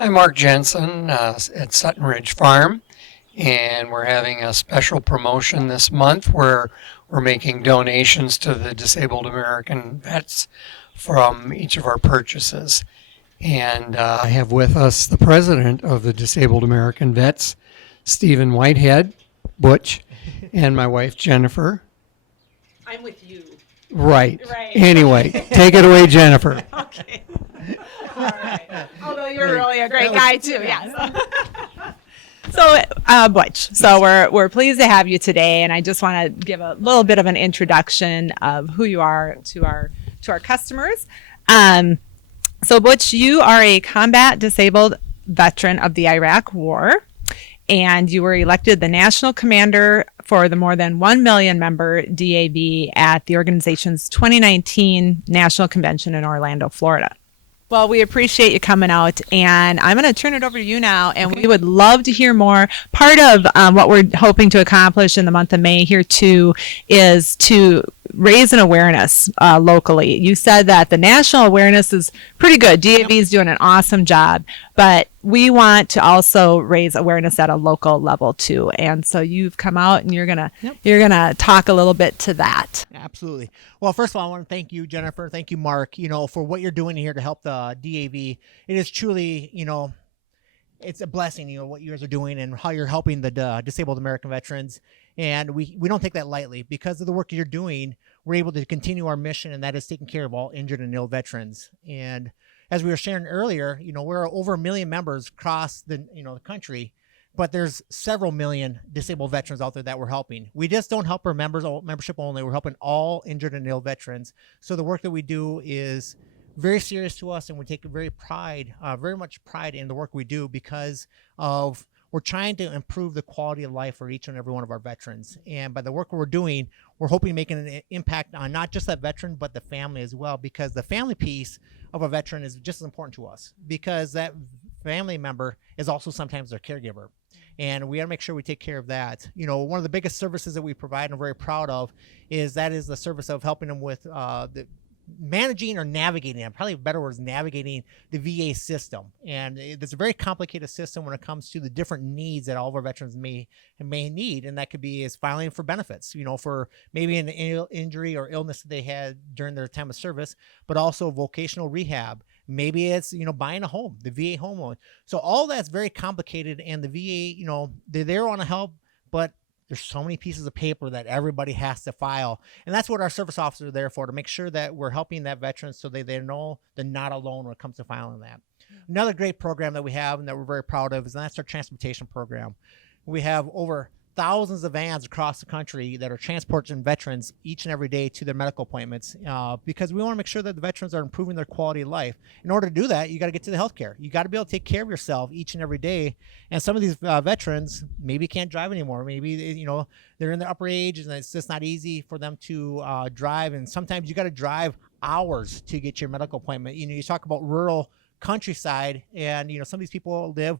I'm Mark Jensen at Sutton Ridge Farm, and we're having a special promotion this month where we're making donations to the disabled American vets from each of our purchases. And I have with us the president of the Disabled American Vets, Stephen Whitehead, Butch, and my wife Jennifer. I'm with you. Right. Right. Anyway, take it away, Jennifer. Okay. All right. Although you're really a great guy too, yes. So, Butch, so we're pleased to have you today, and I just want to give a little bit of an introduction of who you are to our customers. So, Butch, you are a combat disabled veteran of the Iraq War, and you were elected the national commander for the more than 1 million member DAV at the organization's 2019 National Convention in Orlando, Florida. Well, we appreciate you coming out, and I'm going to turn it over to you now, and we would love to hear more. Part of what we're hoping to accomplish in the month of May here, too, is to raise an awareness locally. You said that the national awareness is pretty good. DAV is doing an awesome job, but we want to also raise awareness at a local level, too. And so you've come out, and you're gonna talk a little bit to that. Absolutely. Well, first of all, I want to thank you, Jennifer. Thank you, Mark, for what you're doing here to help the DAV. It is truly, it's a blessing, what you guys are doing and how you're helping the disabled American veterans. And we don't take that lightly. Because of the work you're doing, we're able to continue our mission, and that is taking care of all injured and ill veterans. And as we were sharing earlier, we're over 1 million members across the country. But there's several million disabled veterans out there that we're helping. We just don't help our membership only. We're helping all injured and ill veterans. So the work that we do is very serious to us, and we take very much pride in the work we do because of we're trying to improve the quality of life for each and every one of our veterans. And by the work we're doing, we're hoping to make an impact on not just that veteran, but the family as well, because the family piece of a veteran is just as important to us because that family member is also sometimes their caregiver. And we got to make sure we take care of that. One of the biggest services that we provide and I'm very proud of is the service of helping them with managing or navigating, probably a better word is navigating the VA system. And it's a very complicated system when it comes to the different needs that all of our veterans may need. And that could be is filing for benefits, for maybe an injury or illness that they had during their time of service, but also vocational rehab. Maybe it's, buying a home, the VA home loan. So all that's very complicated, and the VA, they're there on to help, but there's so many pieces of paper that everybody has to file. And that's what our service officers are there for, to make sure that we're helping that veteran so they know they're not alone when it comes to filing that. Another great program that we have and that we're very proud of that's our transportation program. We have over thousands of vans across the country that are transporting veterans each and every day to their medical appointments because we want to make sure that the veterans are improving their quality of life. In order to do that, you got to get to the healthcare. You got to be able to take care of yourself each and every day. And some of these veterans maybe can't drive anymore. Maybe they're in their upper age and it's just not easy for them to drive. And sometimes you got to drive hours to get your medical appointment. You talk about rural countryside, and some of these people live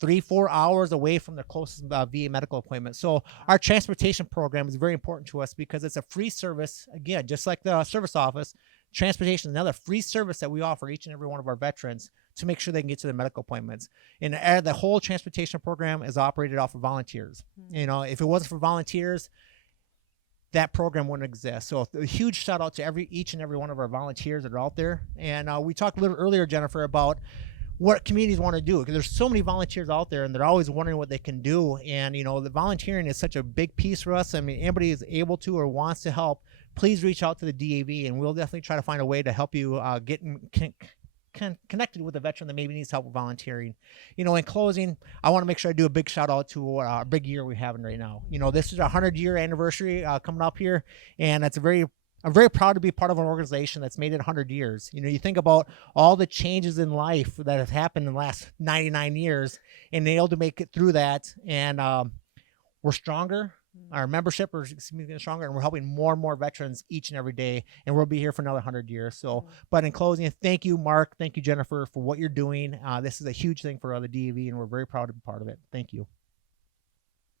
3-4 hours away from their closest VA medical appointment. So our transportation program is very important to us because it's a free service. Again, just like the service office, transportation is another free service that we offer each and every one of our veterans to make sure they can get to their medical appointments. And the whole transportation program is operated off of volunteers. If it wasn't for volunteers, that program wouldn't exist. So a huge shout out to each and every one of our volunteers that are out there. And we talked a little earlier, Jennifer, about what communities want to do, because there's so many volunteers out there and they're always wondering what they can do. And the volunteering is such a big piece for us. I mean, anybody is able to or wants to help, please reach out to the DAV, and we'll definitely try to find a way to help you get connected with a veteran that maybe needs help with volunteering. In closing, I want to make sure I do a big shout out to our big year we're having right now. This is our 100-year anniversary coming up here, and I'm very proud to be part of an organization that's made it 100 years. You think about all the changes in life that have happened in the last 99 years and they're able to make it through that. And we're stronger. Our membership is getting stronger, and we're helping more and more veterans each and every day. And we'll be here for another 100 years. So, but in closing, thank you, Mark. Thank you, Jennifer, for what you're doing. This is a huge thing for the DAV, and we're very proud to be part of it. Thank you.